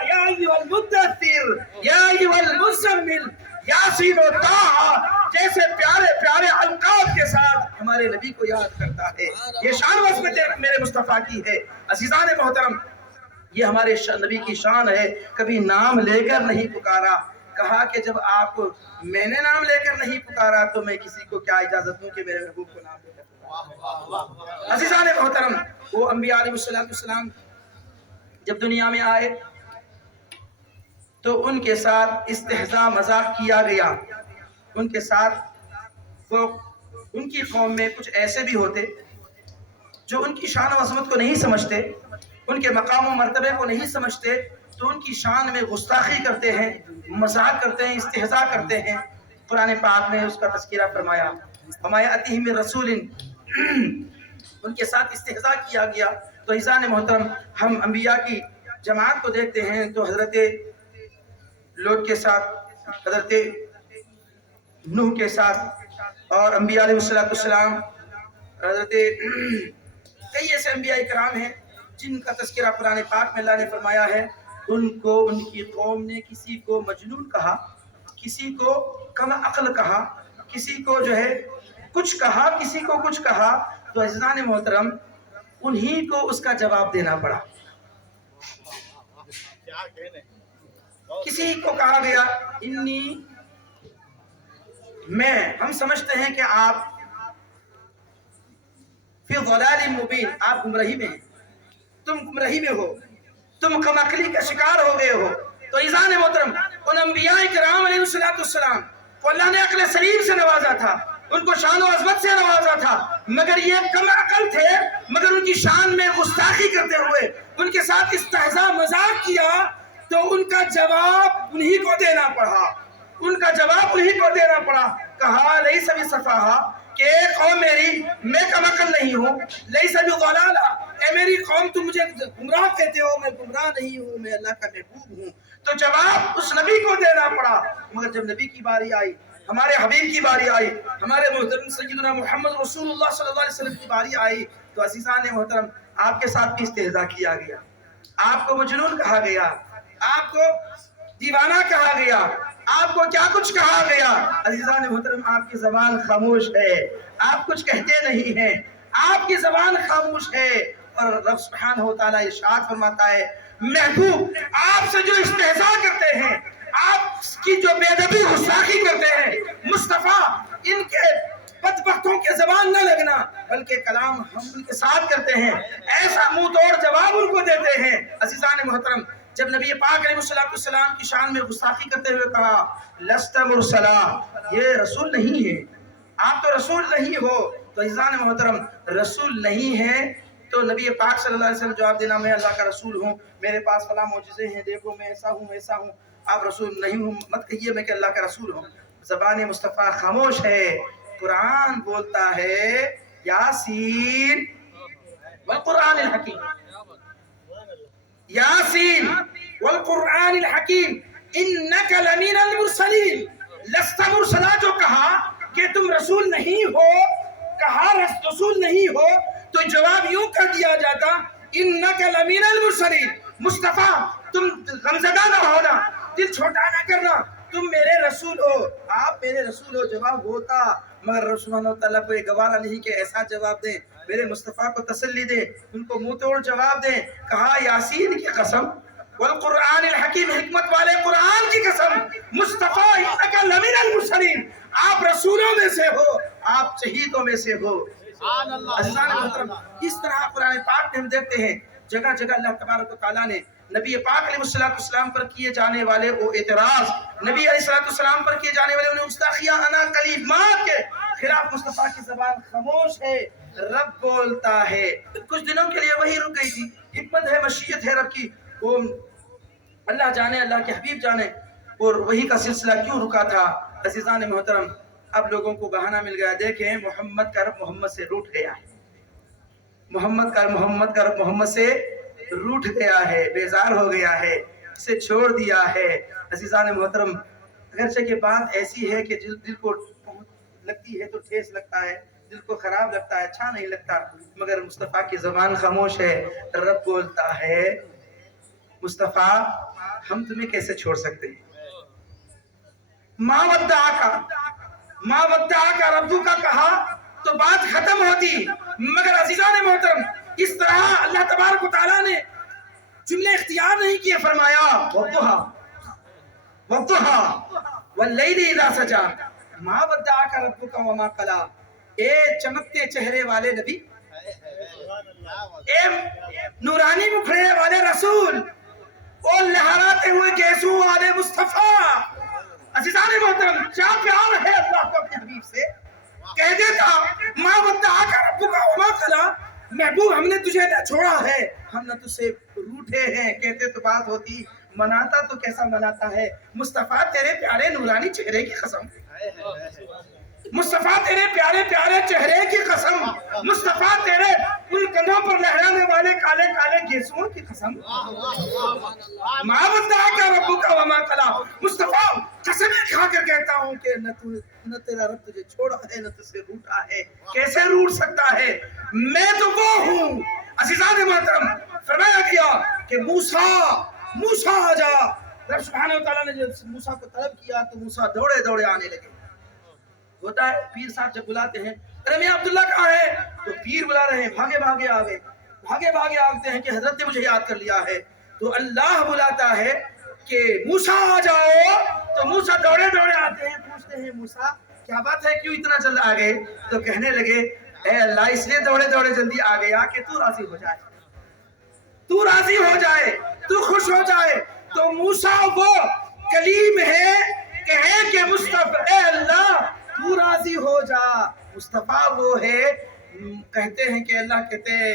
ایھا المدثر، یا ایھا المزمل، یاسین و طٰہٰ جیسے پیارے پیارے القاب کے ساتھ ہمارے نبی کو یاد کرتا ہے۔ یہ شان و عظمت میرے مصطفیٰ کی ہے۔ عزیزان محترم یہ ہمارے نبی کی شان ہے، کبھی نام لے کر نہیں پکارا۔ کہا کہ جب آپ میں نے نام لے کر نہیں پکارا تو میں کسی کو کیا اجازت دوں کہ میرے محبوب کو نام لے کر پکارا۔ عزیزان محترم وہ انبیاء علیہ السلام جب دنیا میں آئے تو ان کے ساتھ استہزاء مذاق کیا گیا، ان کے ساتھ وہ ان کی قوم میں کچھ ایسے بھی ہوتے جو ان کی شان و عظمت کو نہیں سمجھتے، ان کے مقام و مرتبے کو نہیں سمجھتے، تو ان کی شان میں گستاخی کرتے ہیں، مذاق کرتے ہیں، استہزاء کرتے ہیں۔ قرآن پاک نے اس کا تذکرہ فرمایا وَمَا يَأْتِهِم مِّن رَّسُولٍ، ان کے ساتھ استہزاء کیا گیا۔ تو عزیزان محترم ہم انبیاء کی جماعت کو دیکھتے ہیں تو حضرت لوط کے ساتھ، حضرت نوح کے ساتھ اور انبیاء علیہ السلام، حضرت کئی ایسے انبیاء کرام ہیں جن کا تذکرہ قرآن پاک میں اللہ نے فرمایا ہے۔ ان کو ان کی قوم نے کسی کو مجنون کہا، کسی کو کم عقل کہا، کسی کو جو ہے کچھ کہا، کسی کو کچھ کہا، تو عزیزان محترم انہی کو اس کا جواب دینا پڑا۔ کسی کو کہا گیا انی، ہم سمجھتے ہیں کہ آپ فی ضلال مبین، آپ گمراہی میں ہیں، تم گمراہی میں ہو، تم کم عقلی کا شکار ہو گئے ہو۔ تو عزیزان محترم ان انبیاء کرام علیہ السلام کو اللہ نے عقل سلیم سے نوازا تھا، ان کو شان و عظمت سے نوازا تھا، مگر یہ کم عقل تھے، مگر ان کی شان میں گستاخی کرتے ہوئے ان کے ساتھ استہزاء مذاق کیا تو ان کا جواب انہی کو دینا پڑا، ان کا جواب انہی کو دینا پڑا. کہا لیس بسفاہا کہ اے قوم میری، میں کم عقل نہیں ہوں. لیس بضلالہ، اے میری قوم تم مجھے گمراہ کہتے ہو، میں گمراہ نہیں ہوں، میں اللہ کا محبوب ہوں. تو جواب اس نبی کو دینا پڑا. مگر جب نبی کی باری آئی، ہمارے حبیب کی باری آئی، ہمارے محترم سیدنا محمد رسول اللہ صلی اللہ علیہ وسلم کی باری آئی، تو عزیزان محترم آپ کے ساتھ بھی استہزاء کیا گیا، آپ کو مجنون کہا گیا، آپ کو دیوانہ کہا گیا، آپ کو کیا کچھ کہا گیا. عزیزان محترم آپ کی زبان خاموش ہے، آپ کچھ کہتے نہیں ہیں، آپ کی زبان خاموش ہے. اور رب سبحانہ و تعالیٰ ارشاد فرماتا ہے محبوب آپ سے جو استہزاء کرتے ہیں، آپ کی جو بے ادبی گستاخی کرتے ہیں، مصطفیٰ ان کے بدبختوں کے زبان نہ لگنا، بلکہ کلام ہم ان کے ساتھ کرتے ہیں. ایسا منہ توڑ جواب ان کو دیتے ہیں. عزیزان محترم جب نبی پاک علیہ السلام کی شان میں گستاخی کرتے ہوئے کہا لست مرسلا، یہ رسول نہیں ہے، آپ تو رسول نہیں ہو. تو عزیزان محترم رسول نہیں ہے تو نبی پاک صلی اللہ علیہ وسلم جواب دینا میں اللہ کا رسول ہوں، میرے پاس فلاں معجزے ہیں، دیکھو میں ایسا ہوں ایسا ہوں. آپ رسول نہیں ہوں مت کہیے میں کہ اللہ کا رسول ہوں. زبان مصطفیٰ خاموش ہے. قرآن بولتا ہے یاسین والقرآن الحکیم، یاسین والقرآن الحکیم انک لمن المرسلین. لست مرسلا جو کہا کہ تم رسول نہیں ہو، کہا رسول نہیں ہو، تو جواب یوں کر دیا جاتا انک لمن المرسلین. مصطفیٰ تم غمزدہ نہ ہونا، دل چھوٹا نہ کرنا، تم میرے رسول ہو، آپ میرے رسول ہو. جواب ہوتا، مگر رسول اللہ کو یہ گوارا نہیں کہ ایسا جواب دیں، میرے مصطفیٰ کو تسلی دیں، ان کو منہ توڑ جواب دیں. کہا یاسین کی قسم والقرآن الحکیم، حکمت والے قرآن کی قسم، مصطفیٰ انک لمن المرسلین، آپ رسولوں میں سے ہو، آپ شہیدوں میں سے ہو. عزیزان محترم اس طرح قرآن پاک میں ہم دیکھتے ہیں جگہ جگہ اللہ تبارک و تعالیٰ نے نبی پاک علیہ السلام پر کیے جانے والے وہ اعتراض، نبی علیہ السلام پر کیے جانے والے انہیں گستاخیاں انا کلیمات کے خلاف مصطفیٰ کی زبان خاموش ہے. رب بولتا ہے. کچھ دنوں کے لیے وہی رک گئی تھی، حکمت ہے مشیت ہے رب کی، وہ اللہ جانے، اللہ کے حبیب جانے، اور وہی کا سلسلہ کیوں رکا تھا. عزیزان محترم اب لوگوں کو بہانہ مل گیا. دیکھیں محمد کا رب محمد سے روٹ گیا ہے، محمد کا رب محمد سے روٹ گیا ہے، بیزار ہو گیا ہے، اسے چھوڑ دیا ہے. عزیزان محترم اگرچہ کہ بات ایسی ہے کہ دل کو لگتی ہے تو ٹھیس لگتا ہے، دل کو خراب لگتا ہے، اچھا نہیں لگتا، مگر مصطفیٰ کی زبان خاموش ہے. رب بولتا ہے مصطفیٰ ہم تمہیں کیسے چھوڑ سکتے ہیں. ما ودعک ربک کا کہا تو بات ختم ہوتی، مگر عزیزان محترم اس طرح اللہ تبارک و تعالیٰ نے جملے اختیار نہیں کیے. فرمایا والضحیٰ واللیل اذا سجا ما ودعک ربک وما قلی. اے چمکتے چہرے والے نبی، اے نورانی مکھڑے والے رسول، اور لہراتے ہوئے گیسو والے مصطفیٰ. عزیزان محترم کیا پیار ہے اللہ کو اپنے حبیب سے. کہہ دیتا ما ودعک ربک وما قلی، محبوب ہم نے تجھے نہ چھوڑا ہے، ہم نہ تجھ سے روٹھے ہیں. کہتے تو بات ہوتی، مناتا تو کیسا مناتا ہے. مصطفیٰ تیرے پیارے نورانی چہرے کی قسم، مصطفیٰ تیرے پیارے پیارے چہرے کی قسم، مصطفیٰ تیرے ان کندھوں پر لہرانے والے کالے کالے گیسوؤں کی قسم. ما ودعک ربک وما قلی. مصطفیٰ قسمیں کھا کر کہتا ہوں کہ نہ تیرا رب تجھے چھوڑا ہے نہ تجھ سے روٹا ہے. کیسے روٹ سکتا ہے؟ میں تو وہ ہوں. عزیزان محترم فرمایا گیا کہ موسیٰ آ جا. رب سبحانہ و تعالیٰ نے جب موسیٰ کو طلب کیا تو موسیٰ دوڑے دوڑے آنے لگے. ہوتا ہے پیر صاحب جب بلاتے ہیں ارے میاں عبداللہ کہاں ہے، تو پیر بلا رہے ہیں، بھاگے بھاگے آگے، بھاگے بھاگے آگتے ہیں کہ حضرت نے مجھے یاد کر لیا ہے. تو اللہ بلاتا ہے کہ موسیٰ آ جاؤ. تو موسیٰ دوڑے دوڑے آتے ہیں، پوچھتے ہیں موسیٰ کیا بات ہے، کیوں اتنا جلد آ گئے؟ تو کہنے لگے اے اللہ اس لیے دوڑے دوڑے جلدی آ گیا کہ تو راضی ہو جائے، تو راضی ہو جائے، تو خوش ہو جائے. تو موسیٰ وہ کلیم ہے کہ مصطفیٰ اے اللہ تو راضی ہو جا. مصطفیٰ وہ ہے کہتے ہیں کہ اللہ کہتے ہیں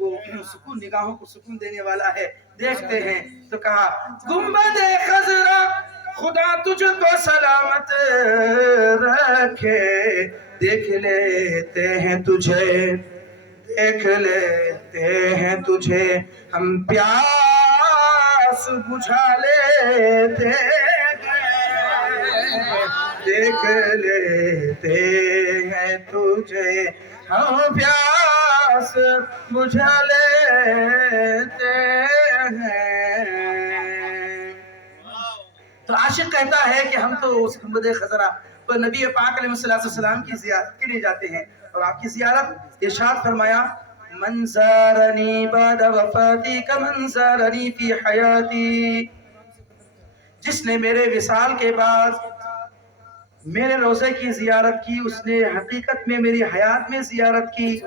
وہ سکون نگاہوں کو سکون دینے والا ہے. دیکھتے ہیں تو کہا گنبد خضرا خدا تجھ کو سلامت رکھے, دیکھ لیتے ہیں تجھے, دیکھ لیتے ہیں تجھے, ہم پیاس بجھا لیتے ہیں, دیکھ لیتے ہیں تجھے, ہم پیاس بجھا لیتے ہیں. تو عاشق کہتا ہے کہ ہم تو اس گنبد خضرا پر نبی پاک علیہ السلام کی زیارت کے لیے جاتے ہیں, اور آپ کی زیارت ارشاد فرمایا من زارنی بعد وفاتی کمن زارنی فی حیاتی, جس نے میرے وصال کے بعد میرے روضے کی زیارت کی اس نے حقیقت میں میری حیات میں زیارت کی.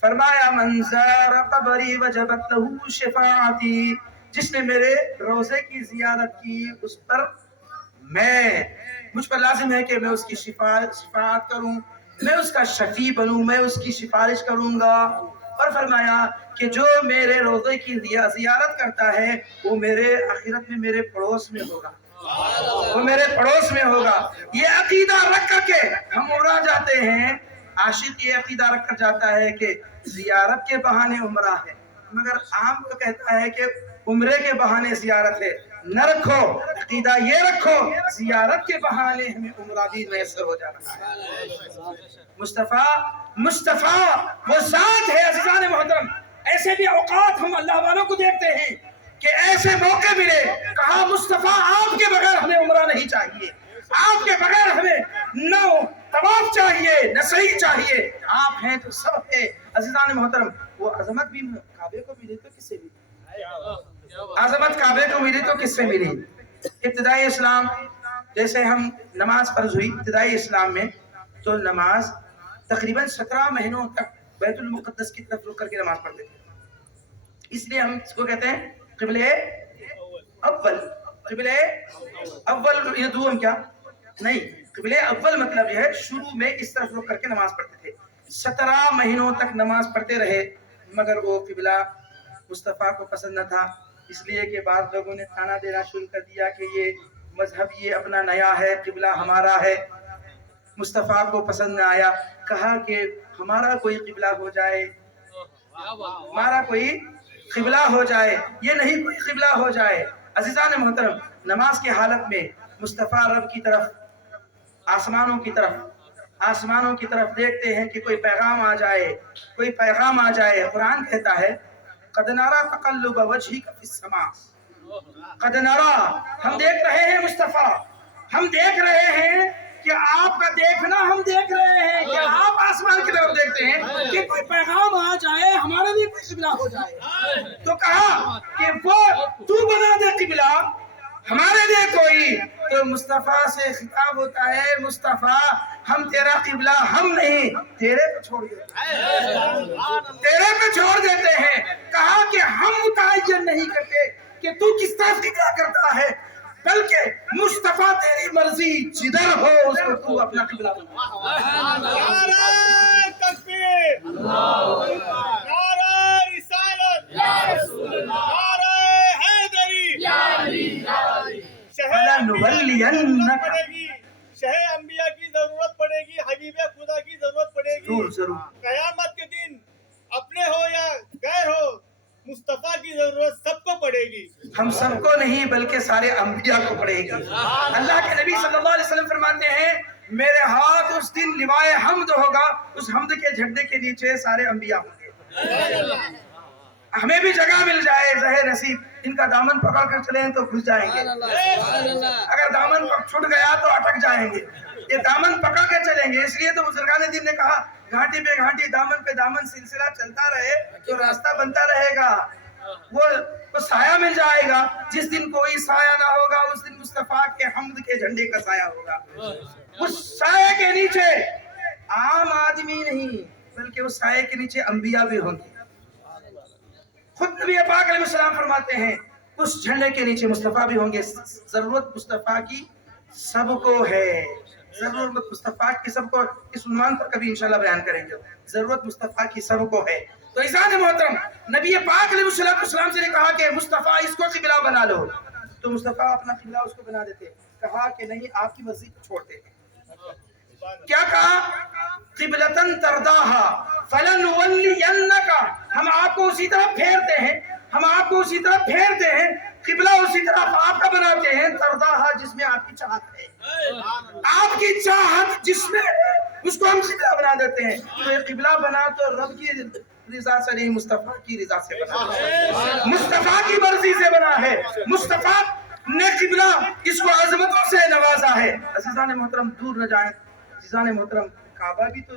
فرمایا من زار قبری وجبت لہ شفاعتی, جس نے میرے روضے کی زیارت کی اس پر مجھ پر لازم ہے کہ میں اس کی شفاعت کروں, میں اس کا شفیع بنوں, میں اس کی سفارش کروں گا. اور فرمایا کہ جو میرے روضے کی زیارت کرتا ہے وہ میرے آخرت میں میرے پڑوس میں ہوگا, وہ میرے پڑوس میں ہوگا. یہ عقیدہ رکھ کر کے ہم عمرہ جاتے ہیں. عاشق یہ عقیدہ رکھ کر جاتا ہے کہ زیارت کے بہانے عمرہ ہے, مگر عام کو کہتا ہے کہ عمرے کے بہانے زیارت ہے. نہ رکھو, عقیدہ یہ رکھو زیارت کے بہانے ہمیں عمرہ بھی میسر ہو جاتا ہے. مصطفیٰ وہ ذات ہے عزیزان محترم. ایسے بھی اوقات ہم اللہ والوں کو دیکھتے ہیں کہ ایسے موقع ملے, کہا مصطفیٰ آپ کے بغیر ہمیں عمرہ نہیں چاہیے, آپ کے بغیر ہمیں نہ طواف چاہیے نہ صحیح چاہیے, آپ ہیں تو سب ہے. عزیزان محترم وہ عظمت بھی کعبے کو ملی تو کس سے ملی, عظمت کعبے کو ملی تو کس سے ملی. ابتدائی اسلام جیسے ہم نماز فرض ہوئی ابتدائی اسلام میں, تو نماز تقریباً 17 مہینوں تک بیت المقدس کی طرف رک کر کے نماز پڑھتے تھے. اس لیے ہم اس کو کہتے ہیں قبلہ اول. قبلہ اول یہ دوم کیا نہیں, قبلہ اول مطلب یہ ہے شروع میں اس طرف رک کر کے نماز پڑھتے تھے. 17 مہینوں تک نماز پڑھتے رہے, مگر وہ قبلہ مصطفیٰ کو پسند نہ تھا, اس لیے کہ بعض لوگوں نے تانا دینا شروع کر دیا کہ یہ مذہب یہ اپنا نیا ہے, قبلہ ہمارا ہے. مصطفیٰ کو پسند نہ آیا, کہا کہ ہمارا کوئی قبلہ ہو جائے, ہمارا کوئی قبلہ ہو جائے, یہ نہیں کوئی قبلہ ہو جائے. عزیزان محترم نماز کی حالت میں مصطفیٰ رب کی طرف آسمانوں کی طرف دیکھتے ہیں کہ کوئی پیغام آ جائے, کوئی پیغام آ جائے. قرآن کہتا ہے قد نرى تقلب وجهك في السماء, قد نرى ہم دیکھ رہے ہیں مصطفیٰ, ہم دیکھ رہے ہیں کہ آپ کا دیکھنا ہم دیکھ رہے ہیں کہ آپ آسمان کی طرف دیکھتے ہیں کہ کوئی پیغام آ جائے ہمارے لیے کوئی قبلہ ہو جائے. تو کہا کہ وہ تو بنا دے قبلہ ہمارے لیے کوئی. تو مصطفیٰ سے خطاب ہوتا ہے مصطفیٰ ہم تیرا قبلہ ہم نہیں تیرے پہ چھوڑ دیتے ہیں, تیرے پہ چھوڑ دیتے ہیں. کہا کہ ہم متعین نہیں کرتے کہ تو کس طرف قبلہ کرتا ہے, بلکہ مصطفیٰ تیری مرضی جدھر ہو اس کو تو اپنا قبلہ بنا. نعرہ تکبیر, نعرہ رسالت, نعرہ حیدری, شہر انبیاء کی ضرورت پڑے گی, حبیب خدا کی ضرورت پڑے گی. قیامت کے دن اپنے ہو یا غیر ہو مصطفیٰ کی ضرورت سب کو پڑے گی. ہم سب کو نہیں بلکہ سارے انبیاء کو پڑے گی. اللہ کے نبی صلی اللہ علیہ وسلم فرماتے ہیں میرے ہاتھ اس دن لوائے حمد ہوگا, اس حمد کے جھنڈے کے نیچے سارے انبیاء ہوں گے. ہمیں بھی جگہ مل جائے زہر نصیب, ان کا دامن پکڑ کر چلیں تو گھس جائیں گے, اگر دامن چھوٹ گیا تو اٹک جائیں گے. یہ دامن پکڑ کے چلیں گے. اس لیے تو بزرگان دین نے کہا گھاٹی پہ گھاٹی دامن پہ دامن سلسلہ چلتا رہے تو راستہ بنتا رہے گا, وہ سایہ مل جائے گا. جس دن کوئی سایہ نہ ہوگا اس دن مصطفیٰ کے حمد کے جھنڈے کا سایہ ہوگا. اس سایہ کے نیچے عام آدمی نہیں بلکہ اس سایہ کے نیچے انبیاء بھی ہوں گے. خود نبی پاک علیہ السلام فرماتے ہیں اس جھنڈے کے نیچے مصطفیٰ بھی ہوں گے. ضرورت مصطفیٰ کی سب کو ہے, ضرورت مصطفیٰ کی سب کو, اس عنوان پر کبھی انشاءاللہ بیان کریں گے. ضرورت مصطفیٰ کی سب کو ہے. تو عزیزان محترم نبی پاک علیہ السلام سے نے کہا کہ مصطفیٰ اس کو قبلہ بنا لو، تو مصطفیٰ اپنا قبلہ اس کو بنا دیتے، کہا کہ نہیں آپ کی مرضی کو چھوڑتے ہیں۔ کیا کہا؟ قبلتن ترداہا فلنولینکا، ہم آپ کو اسی طرح پھیرتے ہیں، ہم آپ کو اسی طرح پھیرتے ہیں، قبلہ اسی طرح آپ کا بناتے ہیں، ترداہا جس میں آپ کی چاہت ہے، آپ کی چاہت جس میں اس کو ہم قبلہ بنا دیتے ہیں۔ تو یہ قبلہ بنا تو رب کی رضا سے نہیں، مصطفیٰ کی رضا سے بنا ہے، مصطفیٰ کی مرضی سے بنا ہے، مصطفیٰ نے قبلہ اس کو عظمتوں سے نوازا ہے۔ عزیزان محترم دور نہ جائیں، عزیزان محترم کعبہ بھی تو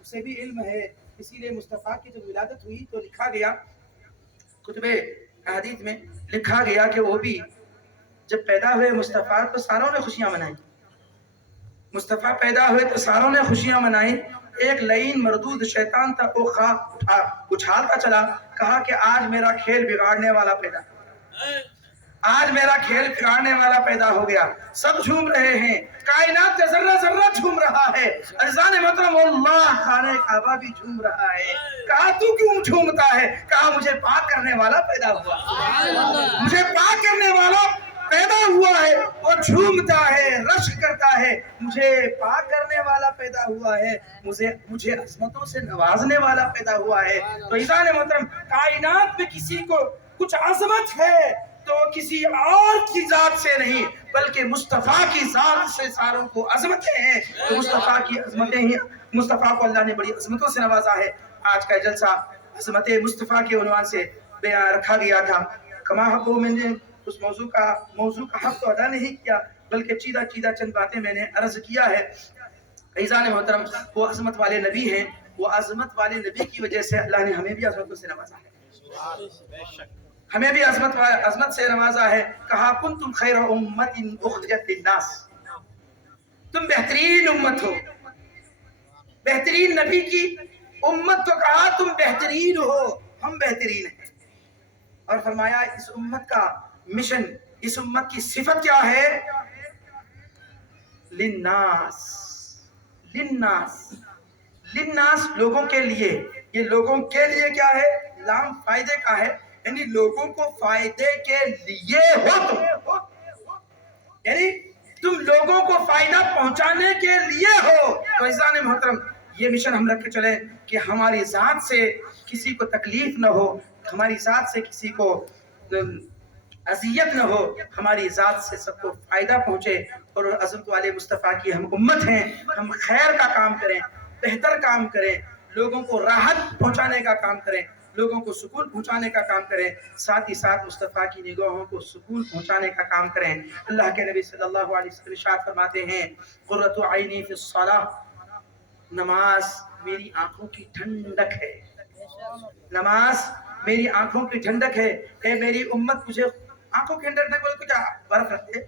اسے بھی علم ہے، اسی لیے مصطفیٰ کی جب ولادت ہوئی تو لکھا گیا کتب احادیث میں لکھا گیا کہ وہ بھی جب پیدا ہوئے مصطفیٰ تو ساروں نے خوشیاں منائیں، مصطفیٰ پیدا ہوئے تو ساروں نے خوشیاں منائیں۔ ایک لعین مردود شیطان تھا، وہ اچھالتا چلا، کہا کہ آج میرا کھیل بگاڑنے والا پیدا، آج میرا کھیل بگاڑنے والا پیدا ہو گیا۔ سب جھوم رہے ہیں، کائنات کا ذرہ ذرہ جھوم رہا ہے، عزیزان محترم اللہ خانہ کعبہ بھی جھوم رہا ہے۔ کہا تو کیوں جھومتا ہے؟ کہا مجھے پاک کرنے والا پیدا ہوا، مجھے پاک کرنے والا پیدا ہوا ہے، وہ جھومتا ہے، رشک کرتا ہے، مجھے پاک کرنے والا پیدا ہوا ہے، مجھے عظمتوں سے نوازنے والا پیدا ہوا ہے۔ تو عزیزان محترم کائنات میں کسی کو کچھ عظمت ہے تو کسی اور کی ذات سے نہیں بلکہ مصطفیٰ کی ذات سے ساروں کو عظمتیں ہیں، تو مصطفیٰ کی عظمتیں ہی، مصطفیٰ کو اللہ نے بڑی عظمتوں سے نوازا ہے۔ آج کا جلسہ عظمت مصطفیٰ کے عنوان سے بیان رکھا گیا تھا، کما حق میں نے اس موضوع کا حق تو ادا نہیں کیا بلکہ چیدہ چند باتیں میں نے عرض کیا ہے۔ عزیزان محترم وہ عظمت والے نبی ہیں، وہ عظمت والے نبی کی وجہ سے اللہ نے ہمیں بھی عظمتوں سے نوازا ہے، ہمیں بھی عظمت سے نوازا ہے۔ کہا کنتم خیر امت اخرجت للناس، تم بہترین امت ہو، بہترین نبی کی امت تو کہا تم بہترین ہو، ہم بہترین ہیں، اور فرمایا اس امت کا مشن، اس امت کی صفت کیا ہے؟ للناس، للناس، للناس لوگوں کے لیے۔ یہ لوگوں کے لیے کیا ہے؟ لام فائدے کا ہے، یعنی لوگوں کو فائدے کے لیے ہو تم، یعنی تم لوگوں کو فائدہ پہنچانے کے لیے ہو۔ تو عزیزان محترم یہ مشن ہم رکھ کے چلیں کہ ہماری ذات سے کسی کو تکلیف نہ ہو، ہماری ذات سے کسی کو اذیت نہ ہو، ہماری ذات سے سب کو فائدہ پہنچے، اور عظمت والے مصطفیٰ کی ہم امت ہیں، ہم خیر کا کام کریں، بہتر کام کریں، لوگوں کو راحت پہنچانے کا کام کریں، لوگوں کو سکون پہنچانے کا کام کریں، ساتھ ہی ساتھ مصطفیٰ کی نگاہوں کو سکون پہنچانے کا کام کریں۔ اللہ کے نبی صلی اللہ علیہ وسلم ارشاد فرماتے ہیں قرۃ عینی فی الصلاۃ، نماز میری آنکھوں کی ٹھنڈک ہے، نماز میری آنکھوں کی ٹھنڈک ہے۔ اے میری امت مجھے آنکھوں کی ٹھنڈک بولے تو کیا برف رکھتے،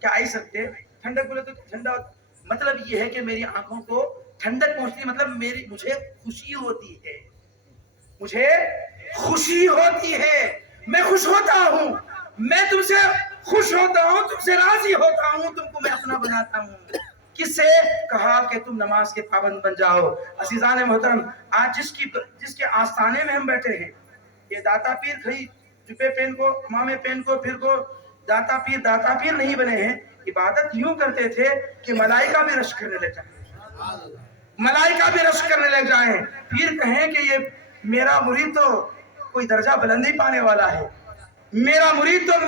کیا آئس رکھتے، ٹھنڈک بولے تو ٹھنڈا ہوتا، مطلب یہ ہے کہ میری آنکھوں کو ٹھنڈک پہنچتی، مطلب مجھے خوشی ہوتی ہے، مجھے خوشی ہوتی ہے، میں خوش ہوتا ہوں، میں تم سے خوش ہوتا ہوں، تم سے راضی ہوتا ہوں، تم کو میں اپنا بناتا ہوں۔ کس سے؟ کہا کہ تم نماز کے پابند بن جاؤ۔ عزیزان محترم آج جس کے آستانے میں ہم بیٹھے ہیں، یہ داتا پیر کھڑی جبے پہن کو، امامے پہن کو، پھر کو داتا پیر نہیں بنے ہیں، عبادت یوں کرتے تھے کہ ملائکہ بھی رشک کرنے لگ جائیں، ملائکہ بھی رشک کرنے لگ جائیں، پھر کہیں کہ یہ میرا مرید تو کوئی درجہ بلندی پانے والا ہے، میرا مرید تو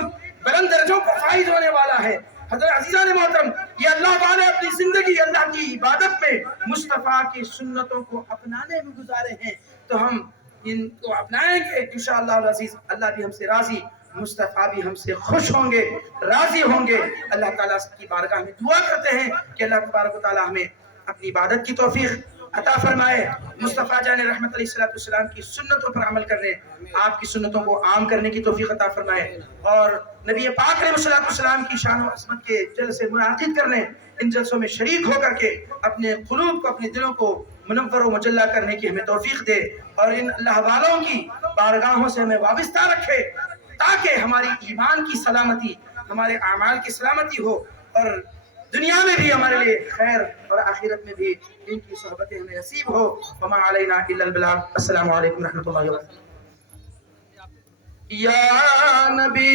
بلند درجوں پر فائز ہونے والا ہے۔ حضرت عزیزان محترم یہ اللہ والے اپنی زندگی اللہ کی عبادت میں مصطفیٰ کی سنتوں کو اپنانے میں گزارے ہیں، تو ہم ان کو اپنائیں گے انشاءاللہ العزیز، اللہ بھی ہم سے راضی، مصطفیٰ بھی ہم سے خوش ہوں گے، راضی ہوں گے۔ اللہ تعالیٰ کی بارگاہ میں دعا کرتے ہیں کہ اللہ تبارک و تعالیٰ ہمیں اپنی عبادت کی توفیق عطا فرمائے، مصطفیٰ جان رحمت علیہ السلام کی سنتوں پر عمل کرنے، آپ کی سنتوں کو عام کرنے کی توفیق عطا فرمائے، اور نبی پاک علیہ السلام کی شان و عظمت کے جلسے منعقد کرنے، ان جلسوں میں شریک ہو کر کے اپنے قلوب کو، اپنے دلوں کو منور و مجلہ کرنے کی ہمیں توفیق دے، اور ان اللہ والوں کی بارگاہوں سے ہمیں وابستہ رکھے تاکہ ہماری ایمان کی سلامتی، ہمارے اعمال کی سلامتی ہو، اور دنیا میں بھی ہمارے لیے خیر اور آخرت میں بھی ان کی صحبتیں ہمیں نصیب ہو. وما علینا الا البلاغ. السلام علیکم ورحمۃ اللہ وبرکاتہ. یا نبی